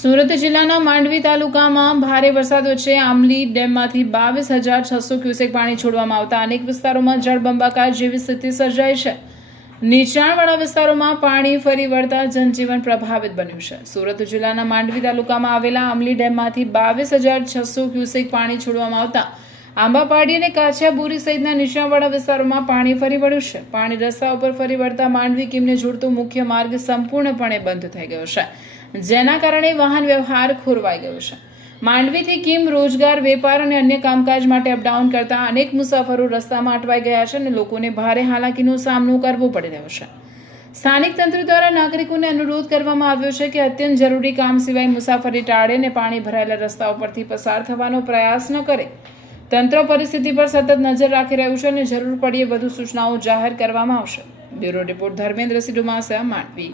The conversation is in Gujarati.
સુરત જિલ્લાના માંડવી તાલુકામાં ભારે વરસાદ વચ્ચે આમલી ડેમમાંથી 22,600 ક્યુસેક પાણી છોડવામાં આવતા અનેક વિસ્તારોમાં જળબંબાકાર જેવી સ્થિતિ સર્જાઈ છે। નીચાણવાળા વિસ્તારોમાં પાણી ફરી વળતા જનજીવન પ્રભાવિત બન્યું છે। સુરત જિલ્લાના માંડવી તાલુકામાં આવેલા આમલી ડેમમાંથી 22,600 ક્યુસેક પાણી છોડવામાં આવતા આંબાપાડી અને કાછિયાબુરી સહિતના નીચાણવાળા વિસ્તારોમાં પાણી ફરી વળ્યું છે। પાણી રસ્તા ઉપર ફરી વળતા માંડવી કીમને જોડતો મુખ્ય માર્ગ સંપૂર્ણપણે બંધ થઈ ગયો છે, જેના કારણે વાહન વ્યવહાર ખોરવાઈ ગયો છે। માંડવીથી કીમ રોજગાર, વેપાર અને અન્ય કામકાજ માટે અપડાઉન કરતા અનેક મુસાફરો રસ્તામાં અટવાઈ ગયા છે અને લોકોને ભારે હાલાકીનો સામનો કરવો પડી રહ્યો છે। સ્થાનિક તંત્ર દ્વારા નાગરિકોને અનુરોધ કરવામાં આવ્યો છે કે અત્યંત જરૂરી કામ સિવાય મુસાફરી ટાળે અને પાણી ભરાયેલા રસ્તાઓ પરથી પસાર થવાનો પ્રયાસ ન કરે। તંત્ર પરિસ્થિતિ પર સતત નજર રાખી રહ્યું છે અને જરૂર પડીએ વધુ સૂચનાઓ જાહેર કરવામાં આવશે। Bureau report Dharmendrasinh Dumasa, Mandvi.